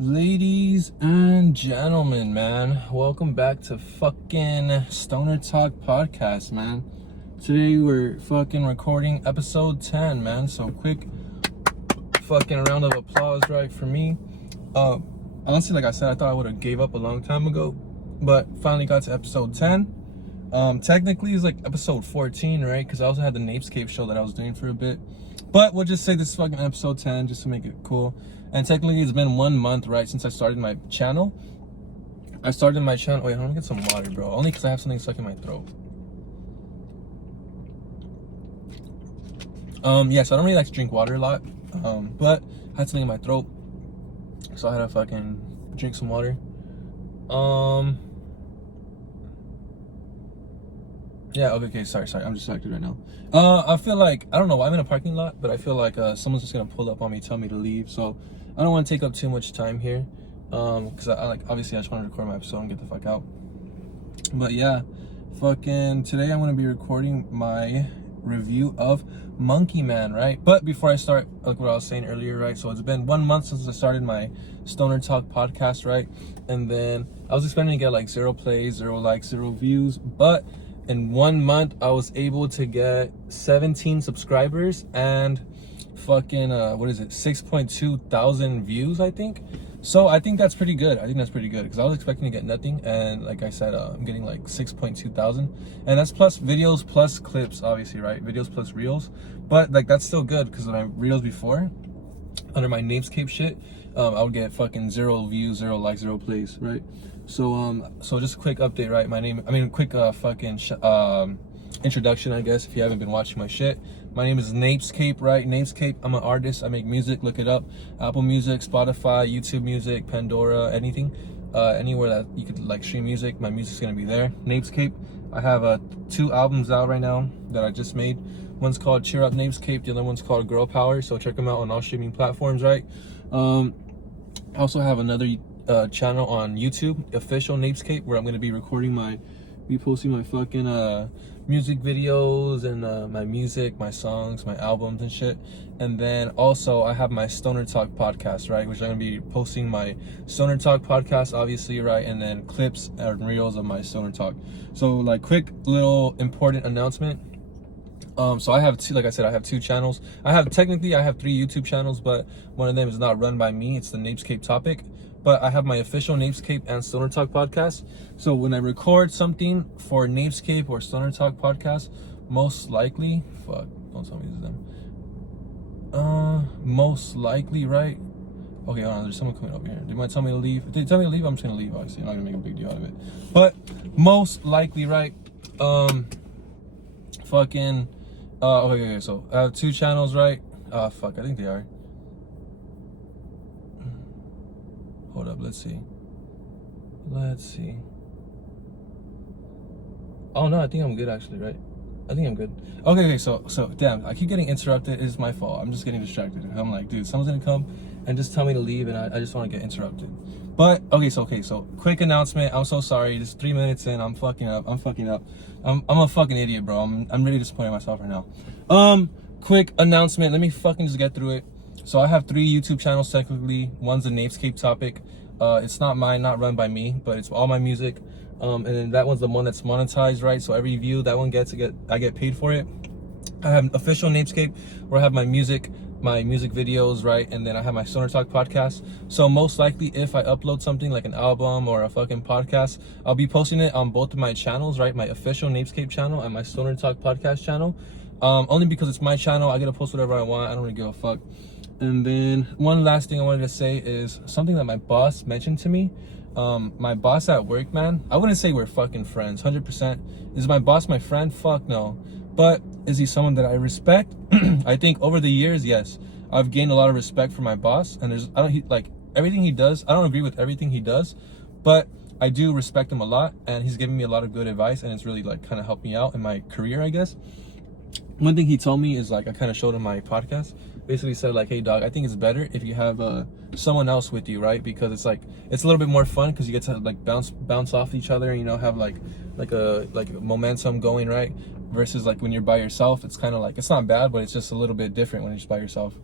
Ladies and gentlemen, man, welcome back to fucking Stoner Talk Podcast, man. Today we're fucking recording episode 10, man. So quick fucking round of applause, right, for me. Honestly, like I said, I thought I would have gave up a long time ago, but finally got to episode 10. Technically it's like episode 14, right? Because I also had the NapesCape show that I was doing for a bit. But we'll just say this is fucking episode 10 just to make it cool. And technically it's been 1 month, right, since I started my channel. Wait, I'm gonna get some water, bro. Only because I have something stuck in my throat. Yeah, so I don't really like to drink water a lot. But I had something in my throat, so I had to fucking drink some water. Yeah, okay, sorry, I'm distracted right now. I feel like, I don't know why I'm in a parking lot, but I feel like someone's just gonna pull up on me, tell me to leave, so I don't want to take up too much time here, because I like, obviously I just want to record my episode and get the fuck out. But yeah, fucking today I'm gonna be recording my review of Monkey Man, right? But before I start, like what I was saying earlier, right, so it's been 1 month since I started my Stoner Talk podcast, right? And then I was expecting to get like 0 plays, 0 likes, 0 views, but in 1 month I was able to get 17 subscribers and fucking 6.2 thousand views, I think. So I think that's pretty good. Because I was expecting to get nothing, and like I said, I'm getting like 6.2 thousand, and that's plus videos plus clips, obviously, right? Videos plus reels, but like that's still good, because when I reels before under my NapesCape shit, I would get fucking 0 views, 0 likes, 0 plays, right? So so just a quick update, right? Introduction, I guess, if you haven't been watching my shit. My name is NapesCape, right? NapesCape. I'm an artist. I make music. Look it up. Apple Music, Spotify, YouTube Music, Pandora, anything, anywhere that you could like stream music, my music's gonna be there. NapesCape. I have 2 albums out right now that I just made. One's called Cheer Up NapesCape. The other one's called Girl Power. So check them out on all streaming platforms, right? I also have another channel on YouTube, official NapesCape, where I'm gonna be posting my fucking music videos and my music, my songs, my albums and shit. And then also I have my Stoner Talk podcast, right, which I'm gonna be posting my Stoner Talk podcast, obviously, right, and then clips and reels of my Stoner Talk. So like quick little important announcement. So I have two, like I said, I have 2 channels. I have 3 YouTube channels, but one of them is not run by me. It's the NapesCape topic. But I have my official NapesCape and Stoner Talk podcast. So when I record something for NapesCape or Stoner Talk podcast, most likely, don't tell me this is them. Most likely, right? Okay, hold on, there's someone coming over here. They might tell me to leave. If they tell me to leave, I'm just gonna leave, obviously. I'm not gonna make a big deal out of it. But most likely, right? Okay, so I have 2 channels, right? I think they are. Hold up, let's see. Oh no, I think I'm good actually, right? I think I'm good. Okay, so damn, I keep getting interrupted. It's my fault. I'm just getting distracted. I'm like, dude, someone's gonna come and just tell me to leave, and I just want to get interrupted. But okay, so quick announcement. I'm so sorry. This is 3 minutes in. I'm fucking up. I'm a fucking idiot, bro. I'm really disappointed in myself right now. Quick announcement. Let me fucking just get through it. So I have 3 YouTube channels technically. One's a NapesCape topic. It's not mine, not run by me, but it's all my music. And then that one's the one that's monetized, right? So every view that one I get paid for it. I have official NapesCape, where I have my music videos, right? And then I have my Stoner Talk podcast. So most likely, if I upload something like an album or a fucking podcast, I'll be posting it on both of my channels, right? My official NapesCape channel and my Stoner Talk podcast channel. Only because it's my channel, I get to post whatever I want. I don't really give a fuck. And then one last thing I wanted to say is something that my boss mentioned to me. My boss at work, man, I wouldn't say we're fucking friends 100%. Is my boss my friend? Fuck no. But is he someone that I respect? I think over the years, yes, I've gained a lot of respect for my boss, and everything he does. I don't agree with everything he does, but I do respect him a lot, and he's giving me a lot of good advice, and it's really like kind of helped me out in my career, I guess. One thing he told me is, like, I kind of showed him my podcast, basically said like, hey dog, I think it's better if you have someone else with you, right? Because it's a little bit more fun, because you get to like bounce off each other, you know, have like a momentum going, right? Versus like when you're by yourself, it's kind of like, it's not bad, but it's just a little bit different when you're just by yourself.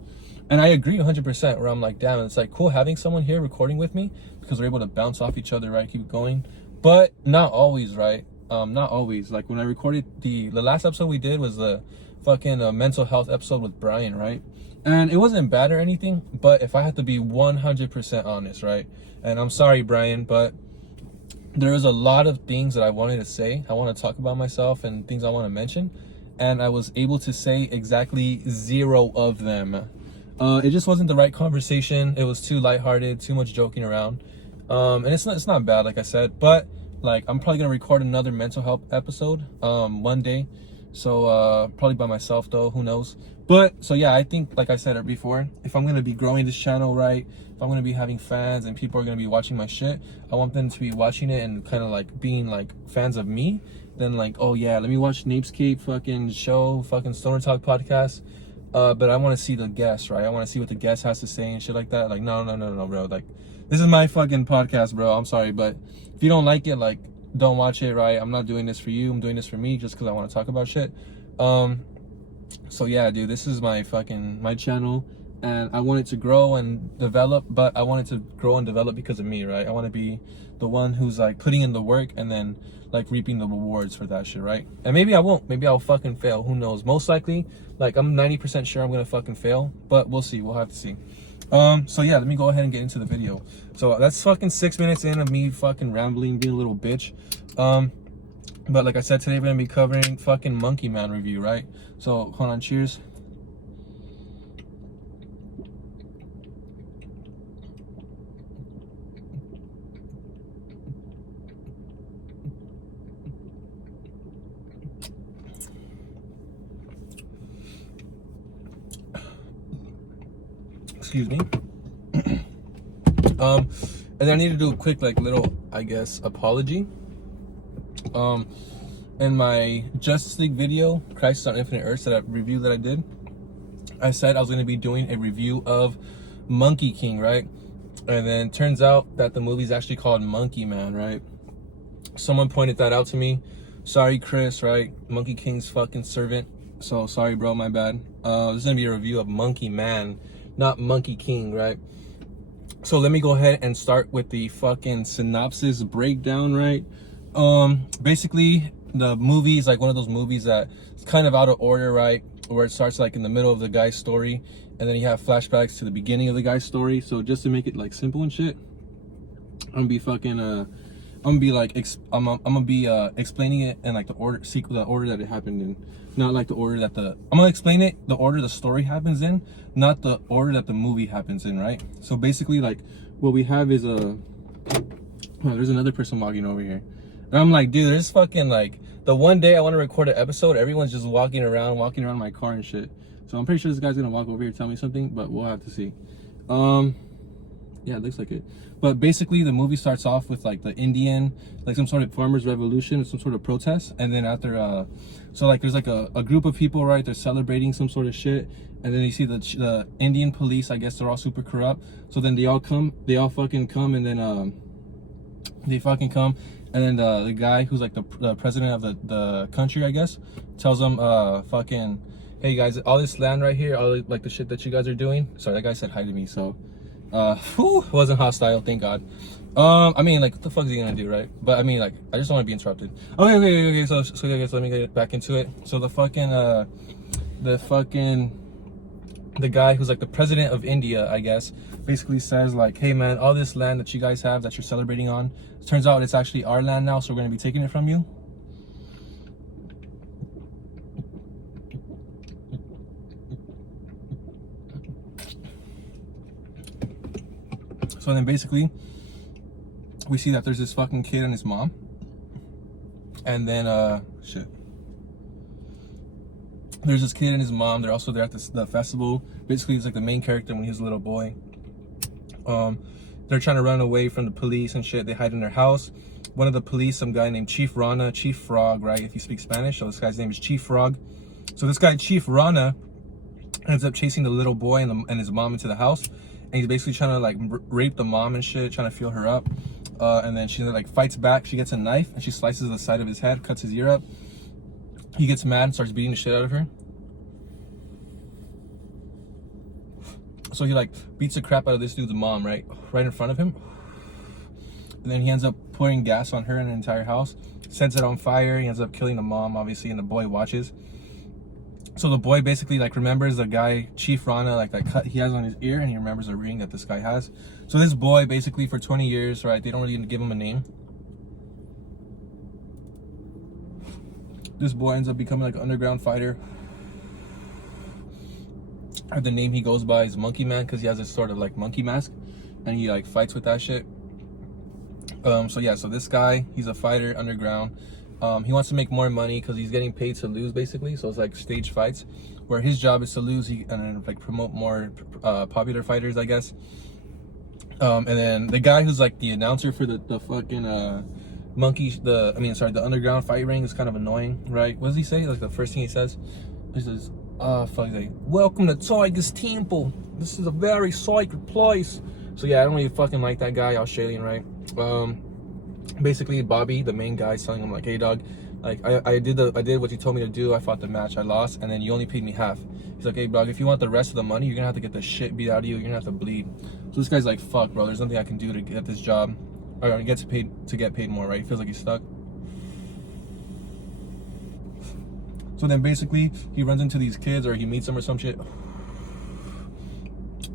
And I agree 100%, where I'm like, damn, it's like cool having someone here recording with me because we're able to bounce off each other, right? Keep going. But not always, right? Not always. Like when I recorded the last episode we did was the fucking mental health episode with Brian, right? And it wasn't bad or anything, but if I had to be 100% honest, right? And I'm sorry, Brian, but there was a lot of things that I wanted to say. I want to talk about myself and things I want to mention. And I was able to say exactly 0 of them. It just wasn't the right conversation. It was too lighthearted, too much joking around. And it's not bad, like I said, but like I'm probably gonna record another mental health episode one day. So probably by myself though, who knows. But so yeah, I think like I said before, if I'm gonna be growing this channel, right, if I'm gonna be having fans and people are gonna be watching my shit, I want them to be watching it and kind of like being like fans of me. Then like, oh yeah, let me watch NapesCape fucking show, fucking Stoner Talk podcast. But I want to see the guest, right? I want to see what the guest has to say and shit like that. Like, no, bro. Like, this is my fucking podcast, bro. I'm sorry, but if you don't like it, like, don't watch it, right? I'm not doing this for you. I'm doing this for me just because I want to talk about shit. So yeah, dude, this is my channel, and I want it to grow and develop, but I want it to grow and develop because of me, right? I want to be the one who's like putting in the work and then like reaping the rewards for that shit, right? And maybe I won't. Maybe I'll fucking fail. Who knows? Most likely, like I'm 90% sure I'm gonna fucking fail, but we'll see. We'll have to see. So yeah, let me go ahead and get into the video. So that's fucking 6 minutes in of me fucking rambling, being a little bitch. But like I said, today we're gonna be covering fucking Monkey Man review, right? So hold on, cheers. Excuse me. And then I need to do a quick like little, I guess, apology. In my Justice League video, Crisis on Infinite Earths, review that I did, I said I was going to be doing a review of Monkey King, right? And then turns out that the movie's actually called Monkey Man, right? Someone pointed that out to me. Sorry, Chris, right? Monkey King's fucking servant. So sorry, bro, my bad. This is going to be a review of Monkey Man, not Monkey King, right? So let me go ahead and start with the fucking synopsis breakdown, right? Basically, the movie is like one of those movies that it's kind of out of order, right? Where it starts like in the middle of the guy's story, and then you have flashbacks to the beginning of the guy's story. So just to make it like simple and shit, I'm gonna be explaining it in like the order that it happened in, not like the order that I'm gonna explain it the order the story happens in, not the order that the movie happens in, right? So basically, like what we have is there's another person walking over here. And I'm like, dude, there's fucking like the one day I want to record an episode, everyone's just walking around my car and shit. So I'm pretty sure this guy's gonna walk over here and tell me something, but we'll have to see. Yeah, it looks like it. But basically the movie starts off with like the Indian, like some sort of farmers revolution or some sort of protest, and then after so like there's like a group of people, right? They're celebrating some sort of shit, and then you see the Indian police, I guess they're all super corrupt. So then they all fucking come, and then and then the guy who's like the president of the country, I guess, tells them fucking, hey guys, all this land right here, all like the shit that you guys are doing. Sorry, that guy said hi to me, so wasn't hostile, thank God. I mean, like, what the fuck is he gonna do, right? But I mean, like, I just don't want to be interrupted. Okay. So I guess let me get back into it. So the guy who's like the president of India, I guess, basically says like, hey man, all this land that you guys have that you're celebrating on, it turns out it's actually our land now, so we're gonna be taking it from you. So then basically we see that there's this fucking kid and his mom, and then there's this kid and his mom. They're also there at the festival. Basically, it's like the main character when he was a little boy. They're trying to run away from the police and shit. They hide in their house. One of the police, some guy named Chief Frog, right? If you speak Spanish, so this guy's name is Chief Frog. So this guy, Chief Rana, ends up chasing the little boy and his mom into the house. And he's basically trying to like rape the mom and shit, trying to feel her up. And then she like fights back. She gets a knife and she slices the side of his head, cuts his ear up. He gets mad and starts beating the shit out of her. So he like beats the crap out of this dude's mom, right in front of him. And then he ends up pouring gas on her and the entire house, sets it on fire. He ends up killing the mom, obviously, and the boy watches. So the boy basically like remembers the guy, Chief Rana, like that cut he has on his ear, and he remembers a ring that this guy has. So this boy basically for 20 years, right, they don't really give him a name. This boy ends up becoming like an underground fighter. Or the name he goes by is Monkey Man, because he has this sort of like monkey mask, and he like fights with that shit. So yeah, so this guy, he's a fighter underground. He wants to make more money because he's getting paid to lose, basically. So it's like stage fights, where his job is to lose and then like promote more popular fighters, I guess. And then the guy who's like the announcer for the fucking the underground fight ring is kind of annoying, right? What does he say? Like the first thing he says, he's like, "Welcome to Tiger's Temple. This is a very sacred place." So yeah, I don't really fucking like that guy, Australian, right? Basically Bobby, the main guy, is telling him like, "Hey dog, like I did what you told me to do. I fought the match, I lost, and then you only paid me half." He's like, "Hey dog, if you want the rest of the money, you're gonna have to get the shit beat out of you. You're gonna have to bleed." So this guy's like, "Fuck, bro, there's nothing I can do to get this job or get paid more," right? He feels like he's stuck. So then basically he runs into these kids, or he meets them or some shit.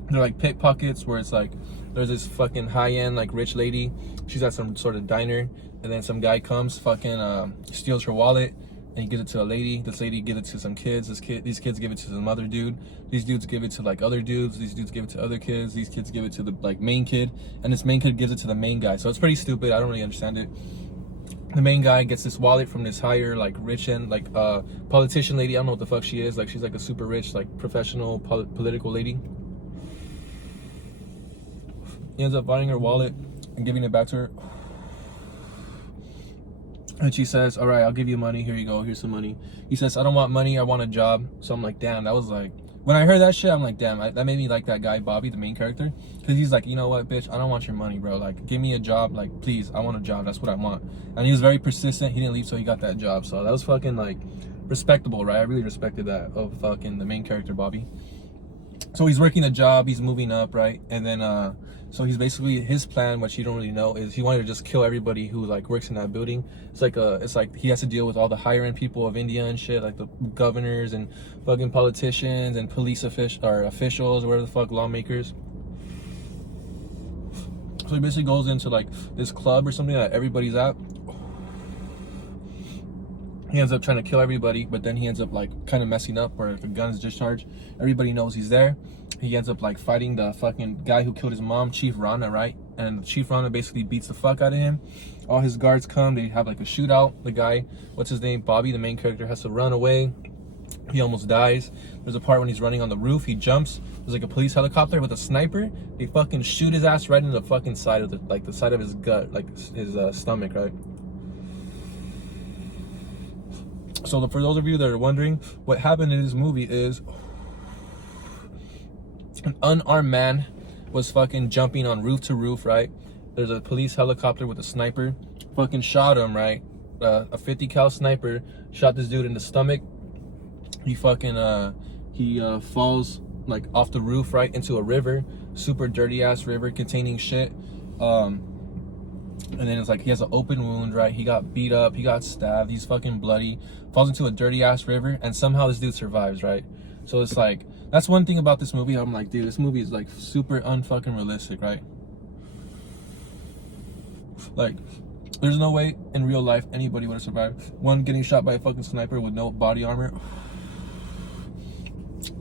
They're like pickpockets, where it's like there's this fucking high-end like rich lady. She's at some sort of diner, and then some guy comes, fucking steals her wallet, and he gives it to a lady. This lady gives it to some kids. These kids give it to some other dude. These dudes give it to like other dudes. These dudes give it to other kids. These kids give it to the like main kid, and this main kid gives it to the main guy. So it's pretty stupid. I don't really understand it. The main guy gets this wallet from this higher like rich and like politician lady. I don't know what the fuck she is. Like she's like a super rich like professional political lady. He ends up buying her wallet and giving it back to her. And she says, "All right, I'll give you money. Here you go. Here's some money." He says, "I don't want money. I want a job." So I'm like, damn, that was like, when I heard that shit, I'm like, damn, that made me like that guy, Bobby, the main character. Because he's like, "You know what, bitch? I don't want your money, bro. Like, give me a job. Like, please, I want a job. That's what I want." And he was very persistent. He didn't leave, so he got that job. So that was fucking like respectable, right? I really respected that of fucking the main character, Bobby. So he's working a job. He's moving up, right? And then, so he's basically, his plan, which you don't really know, is he wanted to just kill everybody who like works in that building. It's like he has to deal with all the higher end people of India and shit, like the governors and fucking politicians and police officials or whatever the fuck, lawmakers. So he basically goes into like this club or something that everybody's at. He ends up trying to kill everybody, but then he ends up like kind of messing up where the gun is discharged. Everybody knows he's there. He ends up like fighting the fucking guy who killed his mom, Chief Rana, right? And Chief Rana basically beats the fuck out of him. All his guards come, they have like a shootout. The guy, what's his name, Bobby, the main character, has to run away. He almost dies. There's a part when he's running on the roof, he jumps. There's like a police helicopter with a sniper. They fucking shoot his ass right in the fucking side of the side of his gut, like his stomach, right? So for those of you that are wondering, what happened in this movie is an unarmed man was fucking jumping on roof to roof, right? There's a police helicopter with a sniper, fucking shot him, right? A 50 cal sniper shot this dude in the stomach. He fucking falls like off the roof, right, into a river, super dirty ass river containing shit. And then it's like he has an open wound, right? He got beat up, he got stabbed, he's fucking bloody, falls into a dirty ass river, and somehow this dude survives, right? So it's like, that's one thing about this movie. I'm like, dude, this movie is like super unfucking realistic, right? Like, there's no way in real life anybody would have survived. One, getting shot by a fucking sniper with no body armor.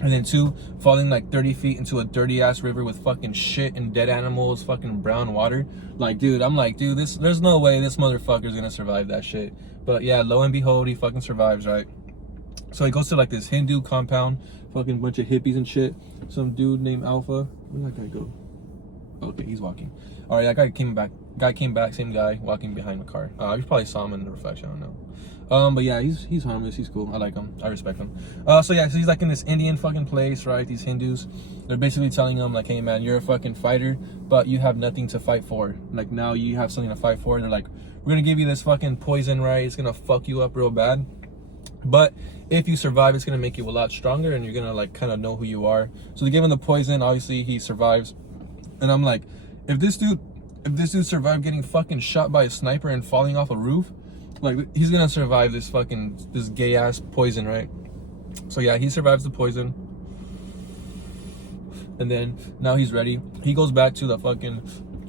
And then two, falling like 30 feet into a dirty ass river with fucking shit and dead animals, fucking brown water. Like, dude, I'm like, dude, there's no way this motherfucker's gonna survive that shit. But yeah, lo and behold, he fucking survives, right? So he goes to like this Hindu compound, fucking bunch of hippies and shit. Some dude named Alpha. Where'd that guy go? Okay, he's walking. All right, that guy came back. Same guy walking behind the car. You probably saw him in the reflection. I don't know. But yeah, he's harmless. He's cool. I like him. I respect him. So yeah, so he's like in this Indian fucking place, right? These Hindus, they're basically telling him like, "Hey man, you're a fucking fighter, but you have nothing to fight for. Like now you have something to fight for." And they're like, "We're gonna give you this fucking poison, right? It's gonna fuck you up real bad." But if you survive, it's gonna make you a lot stronger, and you're gonna like kind of know who you are. So they give him the poison. Obviously, he survives, and I'm like, if this dude survived getting fucking shot by a sniper and falling off a roof, like he's gonna survive this gay ass poison, right? So yeah, he survives the poison, and then now he's ready. He goes back to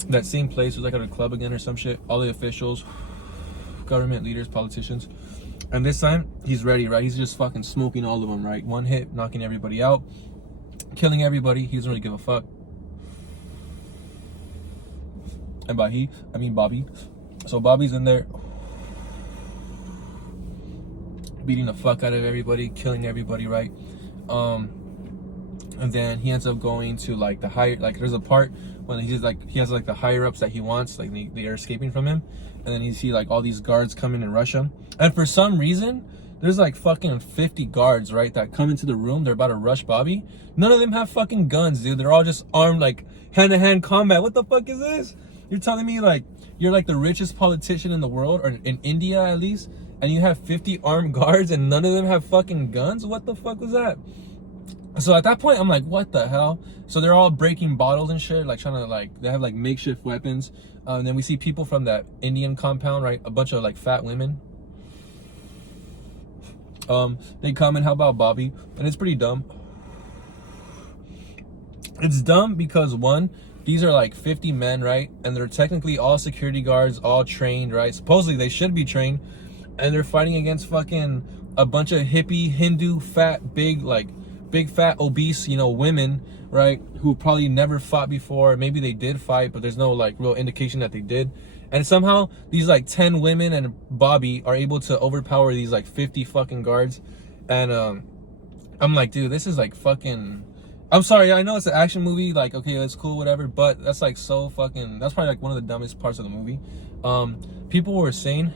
that same place. It was like at a club again or some shit. All the officials, government leaders, politicians. And this time, he's ready, right? He's just fucking smoking all of them, right? One hit, knocking everybody out, killing everybody. He doesn't really give a fuck. And by he, I mean Bobby. So Bobby's in there, beating the fuck out of everybody, killing everybody, right? And then he ends up going to like the higher, like there's a part when he has like the higher ups that he wants, like they are escaping from him, and then you see like all these guards come in and rush him, and for some reason there's like fucking 50 guards, right, that come into the room. They're about to rush Bobby. None of them have fucking guns, dude. They're all just armed, like hand-to-hand combat. What the fuck is this? You're telling me like you're like the richest politician in the world, or in India at least, and you have 50 armed guards and none of them have fucking guns? What the fuck was that? So at that point, I'm like, what the hell? So they're all breaking bottles and shit, like trying to like, they have like makeshift weapons. And then we see people from that Indian compound, right? A bunch of like fat women. They come and help out Bobby, and it's pretty dumb. It's dumb because one, these are like 50 men, right? And they're technically all security guards, all trained, right? Supposedly they should be trained. And they're fighting against fucking a bunch of hippie, Hindu, fat, big fat obese, you know, women, right, who probably never fought before. Maybe they did fight, but there's no like real indication that they did. And somehow these like 10 women and Bobby are able to overpower these like 50 fucking guards. And I'm like, dude, this is like fucking, I'm sorry, I know it's an action movie, like, okay, that's cool, whatever, but that's like so fucking, that's probably like one of the dumbest parts of the movie. People were saying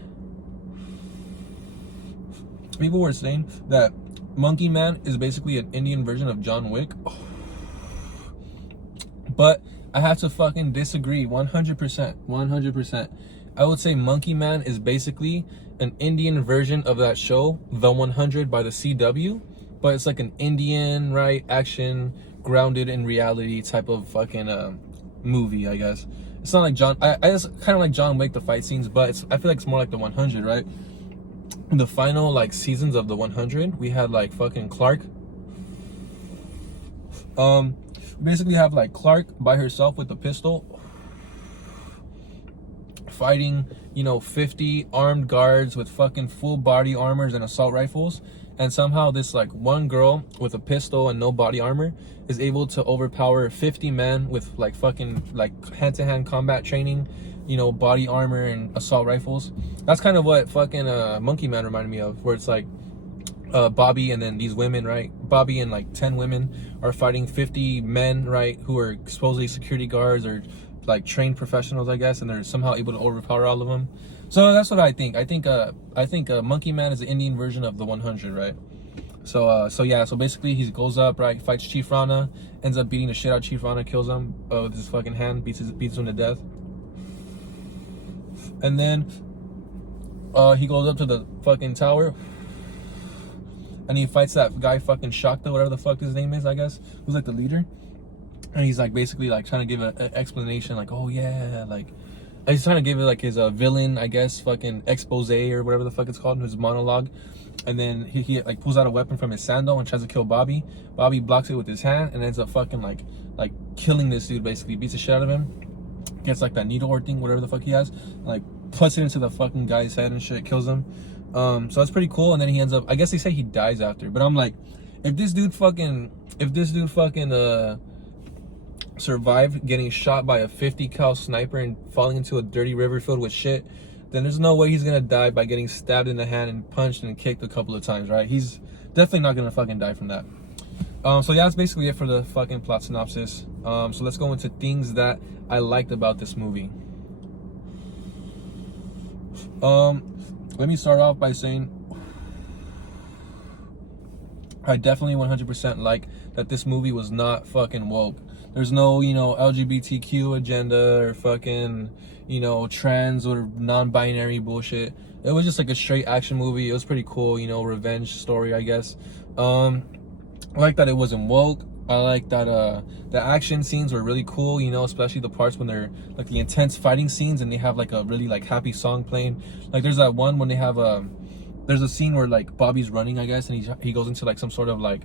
that Monkey Man is basically an Indian version of John Wick. But I have to fucking disagree 100%. I would say Monkey Man is basically an Indian version of that show, The 100 by the CW. But it's like an Indian, right, action, grounded in reality type of fucking movie, I guess. It's not like it's kind of like John Wick, the fight scenes, but I feel like it's more like The 100, right? The final like seasons of The 100, we had like fucking Clark. Basically have like Clark by herself with a pistol fighting, you know, 50 armed guards with fucking full body armors and assault rifles. And somehow this like one girl with a pistol and no body armor is able to overpower 50 men with like fucking like hand-to-hand combat training, you know, body armor and assault rifles. That's kind of what fucking Monkey Man reminded me of, where it's like Bobby and then these women, right? Bobby and like 10 women are fighting 50 men, right, who are supposedly security guards or like trained professionals, I guess, and they're somehow able to overpower all of them. So that's what I think. I think Monkey Man is the Indian version of The 100, right? So yeah, so basically he goes up, right, fights Chief Rana, ends up beating the shit out of Chief Rana, kills him with his fucking hand, beats him to death. And then he goes up to the fucking tower and he fights that guy fucking Shakta, whatever the fuck his name is, I guess, who's like the leader. And he's like basically like trying to give an explanation, like, oh yeah, like he's trying to give it like his villain, I guess, fucking expose or whatever the fuck it's called in his monologue. And then he like pulls out a weapon from his sandal and tries to kill Bobby. Bobby blocks it with his hand and ends up fucking like killing this dude, basically beats the shit out of him. Gets like that needle thing, whatever the fuck he has, like puts it into the fucking guy's head and shit, kills him. So that's pretty cool. And then he ends up, I guess they say he dies after, but I'm like, if this dude fucking survived getting shot by a 50 cal sniper and falling into a dirty river filled with shit, then there's no way he's gonna die by getting stabbed in the hand and punched and kicked a couple of times, right? He's definitely not gonna fucking die from that. So yeah, that's basically it for the fucking plot synopsis. So let's go into things that I liked about this movie. Let me start off by saying I definitely 100% like that this movie was not fucking woke. There's no, you know, LGBTQ agenda or fucking, you know, trans or non-binary bullshit. It was just like a straight action movie. It was pretty cool, you know, revenge story, I guess. I like that it wasn't woke. I like that the action scenes were really cool, you know, especially the parts when they're like the intense fighting scenes and they have like a really like happy song playing. Like there's that one when they have there's a scene where like Bobby's running, I guess, and he goes into like some sort of like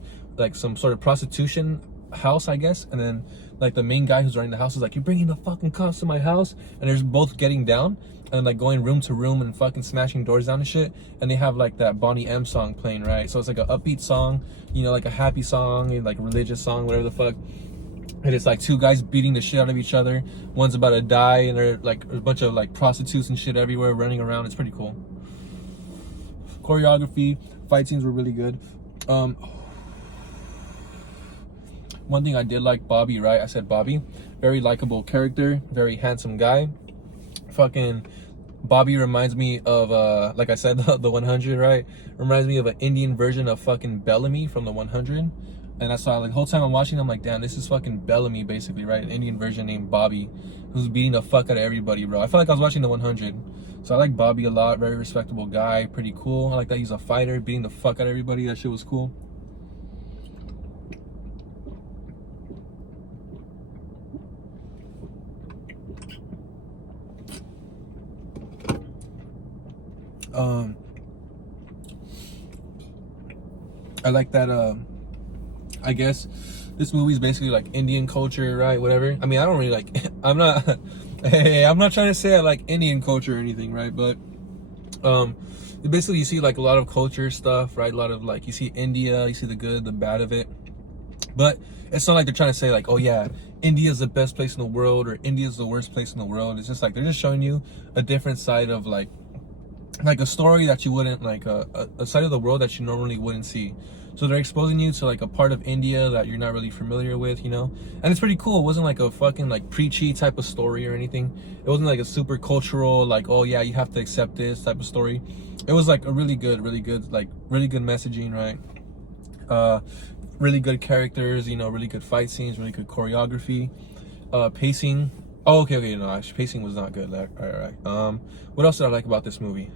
some sort of prostitution house, I guess, and then like the main guy who's running the house is like, "You're bringing the fucking cops to my house," and they're both getting down and like going room to room and fucking smashing doors down and shit, and they have like that Bonnie M song playing, right? So it's like an upbeat song, you know, like a happy song and like religious song, whatever the fuck. And it's like two guys beating the shit out of each other. One's about to die, and they're like a bunch of like prostitutes and shit everywhere running around. It's pretty cool. Choreography, fight scenes were really good. One thing I did like, Bobby, right? I said Bobby, very likable character, very handsome guy. Fucking Bobby reminds me of like I said, the 100, right? Reminds me of an Indian version of fucking Bellamy from the 100. And that's why like the whole time I'm watching, I'm like, damn, this is fucking Bellamy basically, right? An Indian version named Bobby, who's beating the fuck out of everybody, bro. I felt like I was watching the 100. So I like Bobby a lot, very respectable guy, pretty cool. I like that he's a fighter, beating the fuck out of everybody. That shit was cool. I like that I guess this movie's basically like Indian culture, right? Whatever. I mean, I don't really like I'm not hey, I'm not trying to say I like Indian culture or anything, right? But basically you see like a lot of culture stuff, right? A lot of like, you see India, you see the good, the bad of it. But it's not like they're trying to say like, oh yeah, India's the best place in the world or India's the worst place in the world. It's just like they're just showing you a different side of like a story that you wouldn't like, a side of the world that you normally wouldn't see. So they're exposing you to like a part of India that you're not really familiar with, you know. And it's pretty cool. It wasn't like a fucking like preachy type of story or anything. It wasn't like a super cultural like, oh yeah, you have to accept this type of story. It was like a really good like really good messaging, right? Really good characters, you know, really good fight scenes, really good choreography, pacing. Oh, okay, no, actually, pacing was not good. All right. What else did I like about this movie?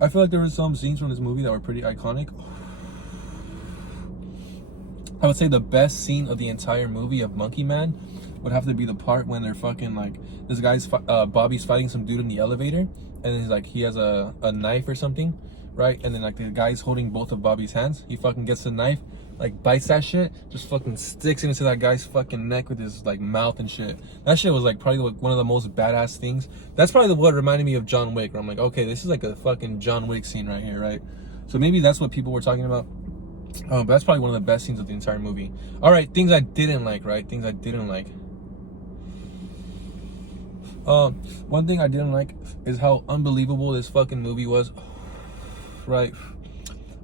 I feel like there were some scenes from this movie that were pretty iconic. I would say the best scene of the entire movie of Monkey Man would have to be the part when they're fucking like, this guy's Bobby's fighting some dude in the elevator, and he's like, he has a knife or something, right? And then like the guy's holding both of Bobby's hands. He fucking gets the knife, like bites that shit, just fucking sticks it into that guy's fucking neck with his like mouth and shit. That shit was like probably like one of the most badass things. That's probably what reminded me of John Wick, where I'm like, okay, this is like a fucking John Wick scene right here, right? So maybe that's what people were talking about. But that's probably one of the best scenes of the entire movie. All right, things I didn't like, right? Things I didn't like. One thing I didn't like is how unbelievable this fucking movie was, right?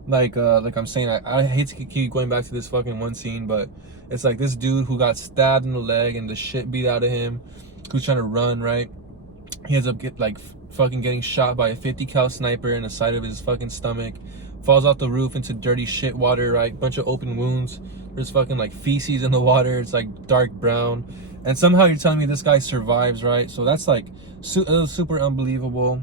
Like I'm saying, I hate to keep going back to this fucking one scene, but it's like this dude who got stabbed in the leg and the shit beat out of him, who's trying to run, right? He ends up fucking getting shot by a 50 cal sniper in the side of his fucking stomach, falls off the roof into dirty shit water, right? Bunch of open wounds. There's fucking like feces in the water. It's like dark brown, and somehow you're telling me this guy survives, right? So that's like super unbelievable.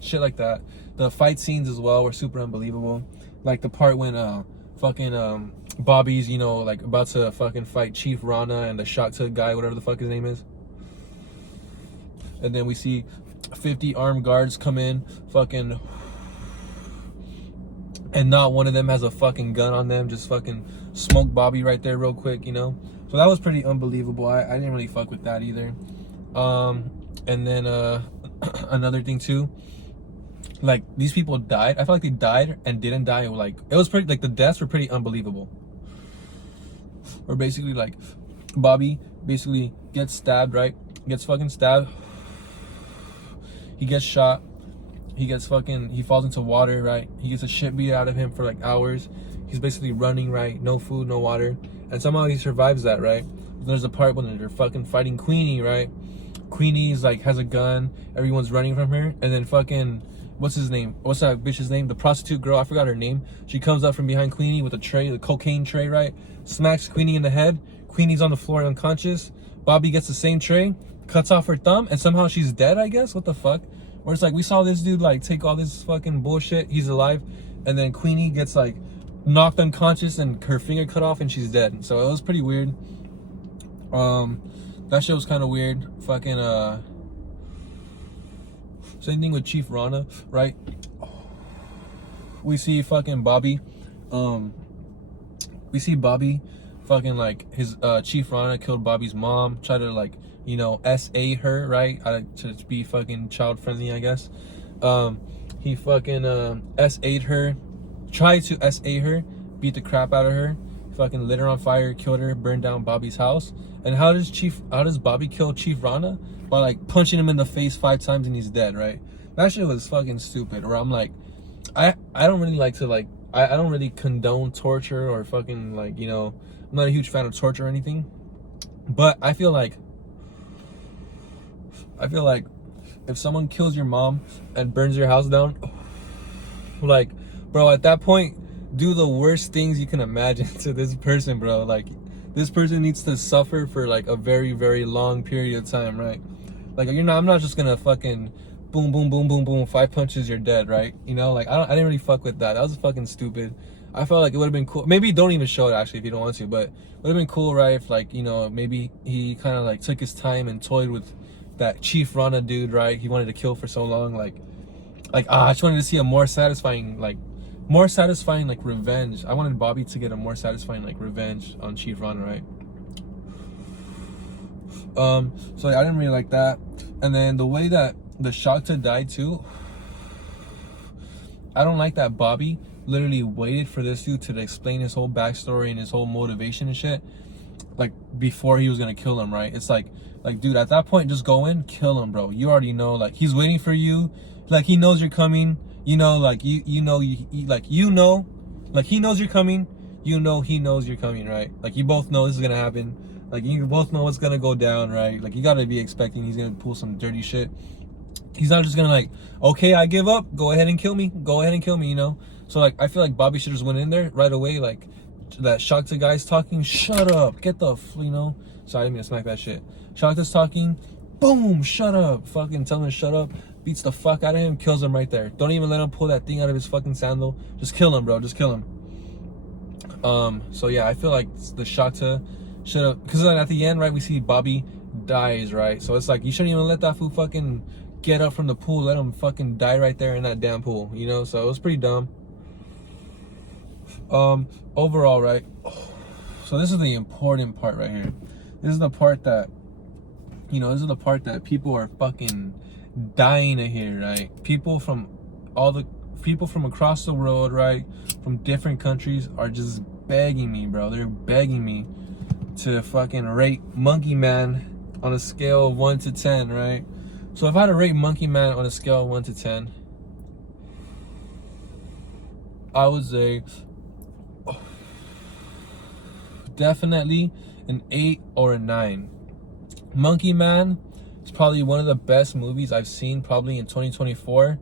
Shit like that. The fight scenes as well were super unbelievable. Like the part when fucking Bobby's, you know, like about to fucking fight Chief Rana and the shot to guy, whatever the fuck his name is. And then we see 50 armed guards come in, fucking, and not one of them has a fucking gun on them, just fucking smoke Bobby right there real quick, you know. So that was pretty unbelievable. I didn't really fuck with that either. And then another thing too, like these people died. I feel like they died and didn't die. Like it was pretty, like the deaths were pretty unbelievable. Or basically like Bobby basically gets stabbed, right? Gets fucking stabbed. He gets shot. He falls into water, right? He gets a shit beat out of him for like hours. He's basically running, right? No food, no water. And somehow he survives that, right? There's a part when they're fucking fighting Queenie, right? Queenie's like has a gun. Everyone's running from her. And then fucking what's his name? What's that bitch's name? The prostitute girl, I forgot her name. She comes up from behind Queenie with a tray, the cocaine tray, right? Smacks Queenie in the head. Queenie's on the floor unconscious. Bobby gets the same tray, cuts off her thumb, and somehow she's dead, I guess. What the fuck? Where it's like, we saw this dude like take all this fucking bullshit, he's alive, and then Queenie gets like knocked unconscious and her finger cut off and she's dead. So it was pretty weird. That shit was kind of weird. Fucking same thing with Chief Rana, right? We see fucking Bobby. We see Bobby fucking like his Chief Rana killed Bobby's mom, tried to like, you know, SA her, right? To be fucking child friendly, I guess. He fucking SA'd her, tried to SA her, beat the crap out of her, fucking lit her on fire, killed her, burned down Bobby's house. And how does Bobby kill Chief Rana? By like punching him in the face 5 times and he's dead, right? That shit was fucking stupid. Where I'm like, I don't really like to like, I don't really condone torture or fucking like, you know, I'm not a huge fan of torture or anything. But I feel like if someone kills your mom and burns your house down, like, bro, at that point, do the worst things you can imagine to this person, bro. Like, this person needs to suffer for like a very, very long period of time, right? Like, I'm not just gonna fucking boom, boom, boom, boom, boom, 5 punches, you're dead, right? You know, like, I didn't really fuck with that. That was fucking stupid. I felt like it would have been cool. Maybe don't even show it actually if you don't want to, but it would have been cool, right? If like, you know, maybe he kind of like took his time and toyed with that Chief Rana dude, right? He wanted to kill for so long, like I just wanted to see a more satisfying like revenge. I wanted Bobby to get a more satisfying like revenge on Chief Rana, right? So I didn't really like that. And then the way that the Shakta died too, I don't like that Bobby literally waited for this dude to explain his whole backstory and his whole motivation and shit, like before he was gonna kill him, right? It's like dude, at that point, just go in, kill him, bro. You already know, like, he's waiting for you, like he knows you're coming, you know, like he knows you're coming, you know he knows you're coming, right? Like, you both know this is gonna happen, like you both know what's gonna go down, right? Like, you gotta be expecting he's gonna pull some dirty shit. He's not just gonna like, okay, I give up, go ahead and kill me, you know? So like, I feel like Bobby should just went in there right away, like that Shakta guy's talking, shut up, get the you know, sorry, I didn't mean to smack that shit. Shakta's talking, boom, shut up, fucking tell him to shut up, beats the fuck out of him, kills him right there. Don't even let him pull that thing out of his fucking sandal. Just kill him, bro, just kill him. So yeah, I feel like the Shakta should have, because then at the end, right, we see Bobby dies, right? So it's like, you shouldn't even let that fool fucking get up from the pool, let him fucking die right there in that damn pool, you know? So it was pretty dumb. Overall, right, so this is the important part right here. This is the part that, you know, this is the part that people are fucking dying to hear, right? People from across the world, right, from different countries are just begging me, bro. They're begging me to fucking rate Monkey Man on a scale of 1 to 10, right? So if I had to rate Monkey Man on a scale of 1 to 10, I would say definitely an 8 or a 9. Monkey Man is probably one of the best movies I've seen probably in 2024.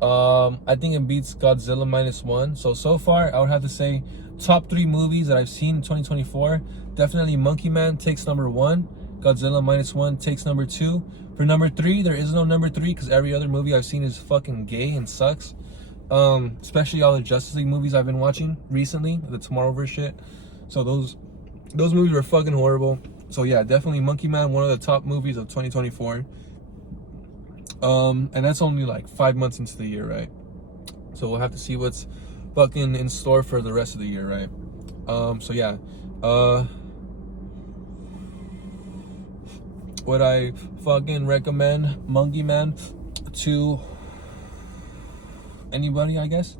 I think it beats Godzilla -1. So far, I would have to say top 3 movies that I've seen in 2024. Definitely Monkey Man takes number 1. Godzilla -1 takes number 2. For number 3, there is no number 3 because every other movie I've seen is fucking gay and sucks. Especially all the Justice League movies I've been watching recently, the Tomorrowverse shit. So those movies were fucking horrible. So yeah, definitely Monkey Man, one of the top movies of 2024. And that's only like 5 months into the year, right? So we'll have to see what's fucking in store for the rest of the year, right? So yeah, would I fucking recommend Monkey Man to anybody, I guess?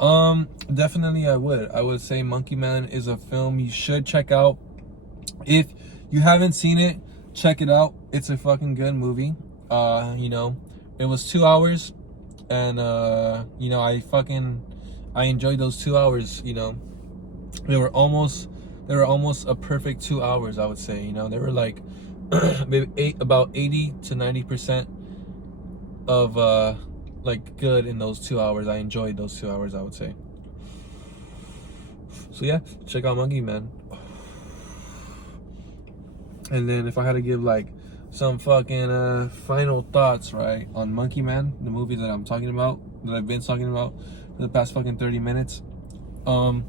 Definitely I would. I would say Monkey Man is a film you should check out. If you haven't seen it, check it out. It's a fucking good movie. You know, it was 2 hours, and you know, I enjoyed those 2 hours. You know, they were almost a perfect 2 hours, I would say. You know, they were like maybe about 80 to 90% of like good in those 2 hours. I enjoyed those 2 hours, I would say. So yeah, check out Monkey Man. And then if I had to give like some fucking final thoughts, right, on Monkey Man, the movie that I'm talking about, that I've been talking about for the past fucking 30 minutes, I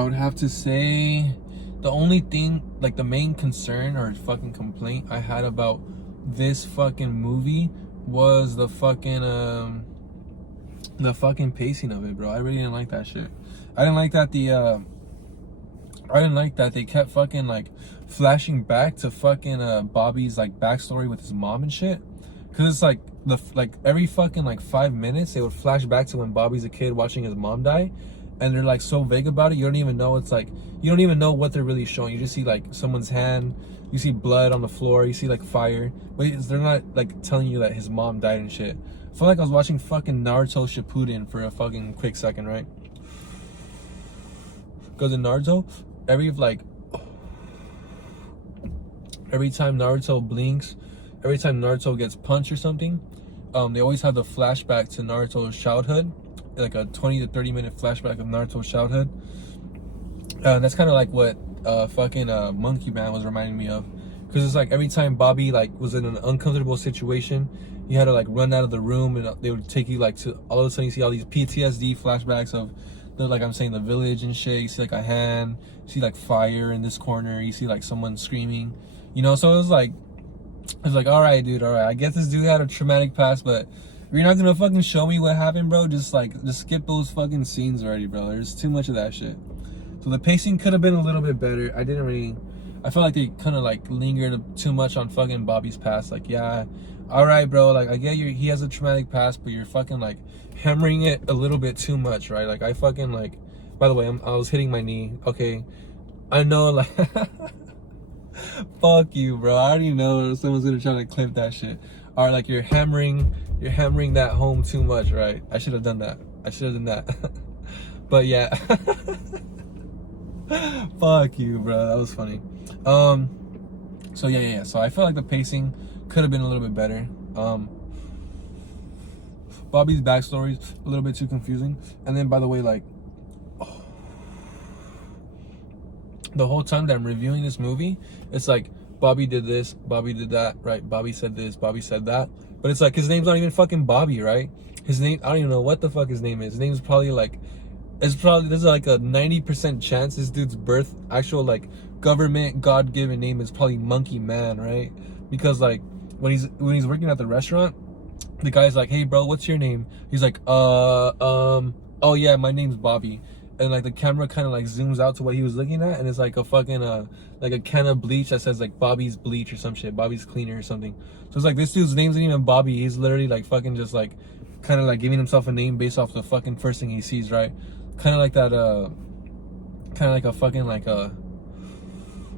would have to say the only thing, like the main concern or fucking complaint I had about this fucking movie was the fucking pacing of it, bro. I really didn't like that shit. I didn't like that they kept fucking like flashing back to fucking Bobby's like backstory with his mom and shit. Cause it's like every fucking like 5 minutes they would flash back to when Bobby's a kid watching his mom die, and they're like so vague about it. You don't even know you don't even know what they're really showing. You just see like someone's hand, you see blood on the floor, you see like fire, but they're not like telling you that his mom died and shit. I felt like I was watching fucking Naruto Shippuden for a fucking quick second, right? Because in Naruto, every time Naruto blinks, every time Naruto gets punched or something, they always have the flashback to Naruto's childhood, like a 20 to 30 minute flashback of Naruto's childhood. That's kind of like what Monkey Man was reminding me of, because it's like every time Bobby like was in an uncomfortable situation, you had to like run out of the room, and they would take you like to, all of a sudden you see all these PTSD flashbacks of like I'm saying, the village and shit. You see like a hand, you see like fire in this corner, you see like someone screaming, you know. So it was like all right, dude, all right, I guess this dude had a traumatic past, but if you're not gonna fucking show me what happened, bro, just skip those fucking scenes already, bro. There's too much of that shit. So the pacing could have been a little bit better. I felt like they kind of like lingered too much on fucking Bobby's past. Like, yeah, all right, bro, like I get he has a traumatic past, but you're fucking like hammering it a little bit too much, right? Like I fucking like, by the way, I was hitting my knee, okay? I know, like fuck you, bro. I already know someone's gonna try to clip that shit. Or like you're hammering that home too much, right? I should have done that. But yeah. Fuck you, bro. That was funny. So yeah. So I feel like the pacing could have been a little bit better. Bobby's backstory's a little bit too confusing. And then, by the way, like, the whole time that I'm reviewing this movie, it's like Bobby did this, Bobby did that, right? Bobby said this, Bobby said that. But it's like his name's not even fucking Bobby, right? His name, I don't even know what the fuck his name is. His name's probably like, there's like a 90% chance this dude's actual like government God-given name is probably Monkey Man, right? Because like when he's working at the restaurant, the guy's like, hey bro, what's your name? He's like, oh yeah, my name's Bobby. And like the camera kind of like zooms out to what he was looking at, and it's like a fucking like a can of bleach that says like Bobby's bleach or some shit, Bobby's cleaner or something. So it's like this dude's name's not even Bobby. He's literally like fucking just like kind of like giving himself a name based off the fucking first thing he sees, right? Kind of like that kind of like a fucking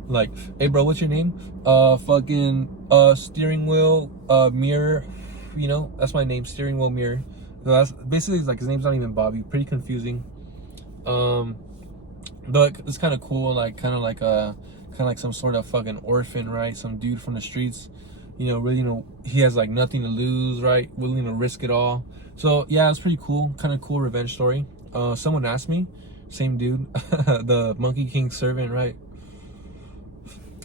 like, hey bro, what's your name? Fucking steering wheel mirror, you know, that's my name, steering wheel mirror. So that's basically, it's like his name's not even Bobby. Pretty confusing. But it's kind of cool, like kind of like some sort of fucking orphan, right? Some dude from the streets, you know, really, you know, he has like nothing to lose, right? Willing to risk it all. So yeah, it's pretty cool, kind of cool revenge story. Someone asked me, same dude, the Monkey King servant, right?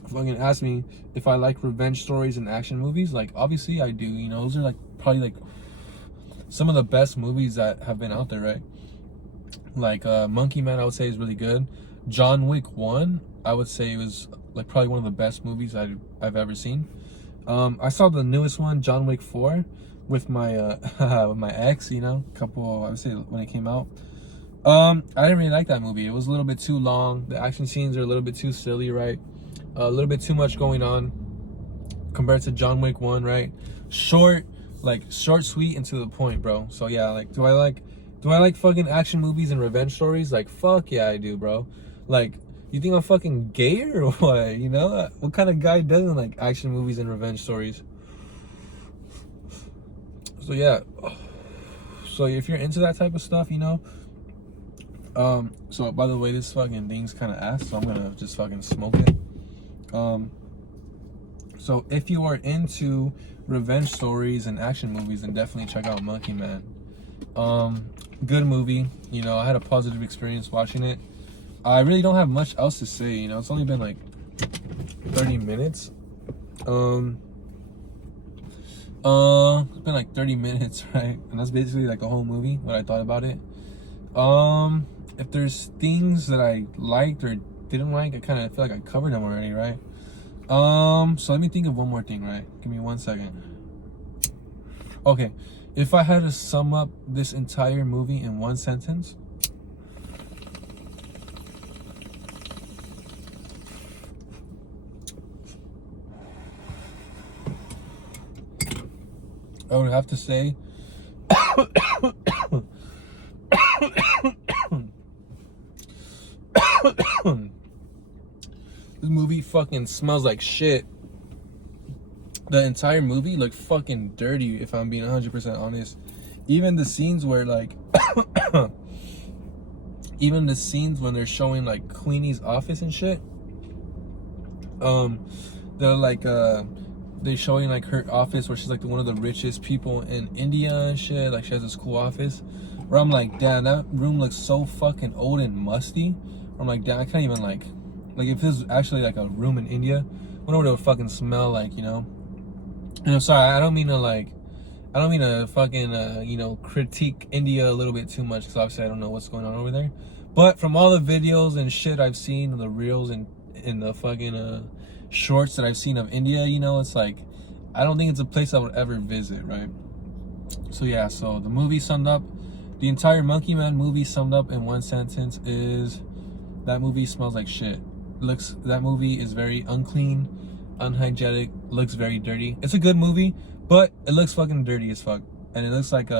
Fucking asked me if I like revenge stories and action movies. Like, obviously I do, you know. Those are like probably like some of the best movies that have been out there, right? Like Monkey Man, I would say, is really good. John Wick 1, I would say, was like probably one of the best movies I've ever seen. I saw the newest one, John Wick 4, with my with my ex, you know, I would say, when it came out. I didn't really like that movie. It was a little bit too long. The action scenes are a little bit too silly, right? A little bit too much going on compared to John Wick 1, right? Short, sweet, and to the point, bro. So yeah, like, do I like fucking action movies and revenge stories? Like, fuck yeah, I do, bro. Like, you think I'm fucking gay or what? You know, what kind of guy doesn't like action movies and revenge stories? So yeah, so if you're into that type of stuff, you know. So by the way, this fucking thing's kind of ass, so I'm gonna just fucking smoke it. So if you are into revenge stories and action movies, then definitely check out Monkey Man. Good movie. You know, I had a positive experience watching it. I really don't have much else to say. You know, it's only been like 30 minutes. It's been like 30 minutes, right? And that's basically like a whole movie, what I thought about it. If there's things that I liked or didn't like, I kind of feel like I covered them already, right? So let me think of one more thing, right? Give me 1 second. Okay, if I had to sum up this entire movie in one sentence, I would have to say this movie fucking smells like shit. The entire movie looked fucking dirty, if I'm being 100% honest. Even the scenes where like even the scenes when they're showing like Queenie's office and shit, they're like they're showing like her office where she's like one of the richest people in India and shit. Like she has this cool office where I'm like, damn, that room looks so fucking old and musty. I'm like, damn, I can't even like if this was actually like a room in India, I wonder what it would fucking smell like, you know? And I'm sorry, I don't mean to fucking you know, critique India a little bit too much, because obviously I don't know what's going on over there. But from all the videos and shit I've seen, the reels and in the fucking shorts that I've seen of India, you know, it's like, I don't think it's a place I would ever visit, right? So yeah, so the movie summed up, the entire Monkey Man movie summed up in one sentence is, that movie smells like shit. That movie is very unclean, unhygienic, looks very dirty. It's a good movie, but it looks fucking dirty as fuck. And it looks like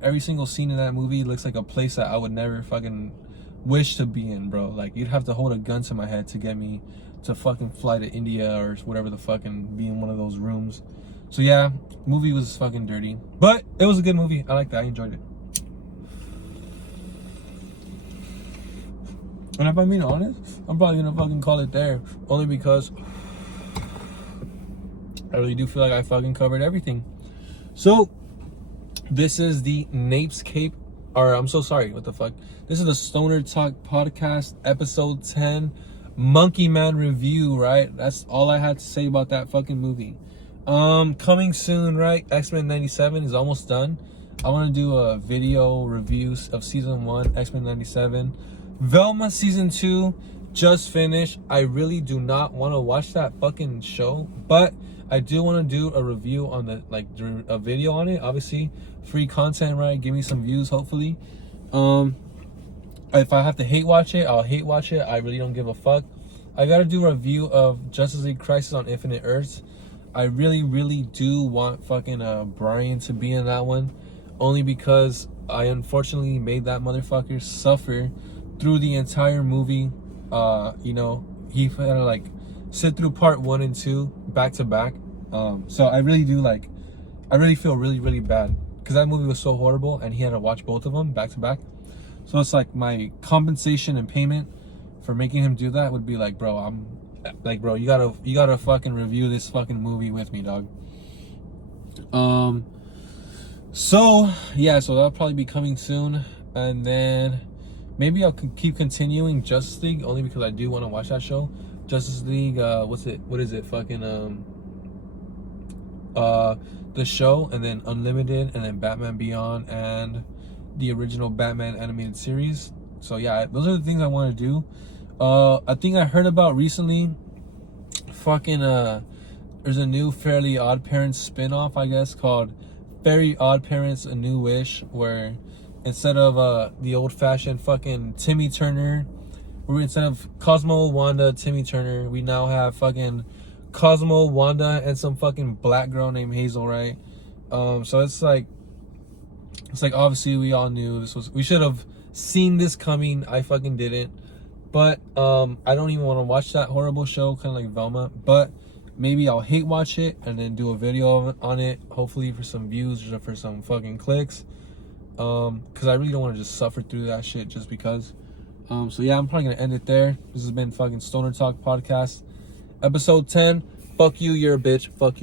every single scene in that movie looks like a place that I would never fucking wish to be in, bro. Like, you'd have to hold a gun to my head to get me to fucking fly to India or whatever the fucking be in one of those rooms. So yeah, movie was fucking dirty, but it was a good movie. I liked it. I enjoyed it. And if I'm being honest, I'm probably gonna fucking call it there, only because I really do feel like I fucking covered everything. So this is the NapesCape, or I'm so sorry, what the fuck? This is the Stoner Talk Podcast, episode 10, Monkey Man review, right? That's all I had to say about that fucking movie. Coming soon, right? X-Men 97 is almost done. I want to do a video reviews of season 1, X-Men 97. Velma season 2 just finished. I really do not want to watch that fucking show, but I do want to do a review on the, like, a video on it. Obviously, free content, right? Give me some views, hopefully. If I have to hate watch it, I'll hate watch it. I really don't give a fuck. I gotta do a review of Justice League Crisis on Infinite Earths. I really, really do want fucking Brian to be in that one, only because I unfortunately made that motherfucker suffer through the entire movie. You know, he had to like sit through part 1 and 2 back to back. So I really do like, I really feel really, really bad because that movie was so horrible and he had to watch both of them back to back. So it's like my compensation and payment for making him do that would be like, bro, bro, you gotta fucking review this fucking movie with me, dog. So yeah, so that'll probably be coming soon, and then maybe I'll keep continuing Justice League, only because I do want to watch that show. Justice League, what is it? Fucking the show, and then Unlimited, and then Batman Beyond, and the original Batman animated series. So yeah, those are the things I want to do. I think I heard about recently, fucking there's a new Fairly Odd Parents spin-off, I guess, called Very Odd Parents A New Wish, where instead of the old-fashioned fucking Timmy Turner, instead of Cosmo, Wanda, Timmy Turner, we now have fucking Cosmo, Wanda, and some fucking black girl named Hazel, right? So it's like obviously we all knew this was, we should have seen this coming. I fucking didn't. But I don't even want to watch that horrible show, kind of like Velma. But maybe I'll hate watch it and then do a video on it, hopefully for some views or for some fucking clicks. Because I really don't want to just suffer through that shit just because. So yeah, I'm probably gonna end it there. This has been fucking Stoner Talk Podcast, episode 10. Fuck you, you're a bitch. Fuck you.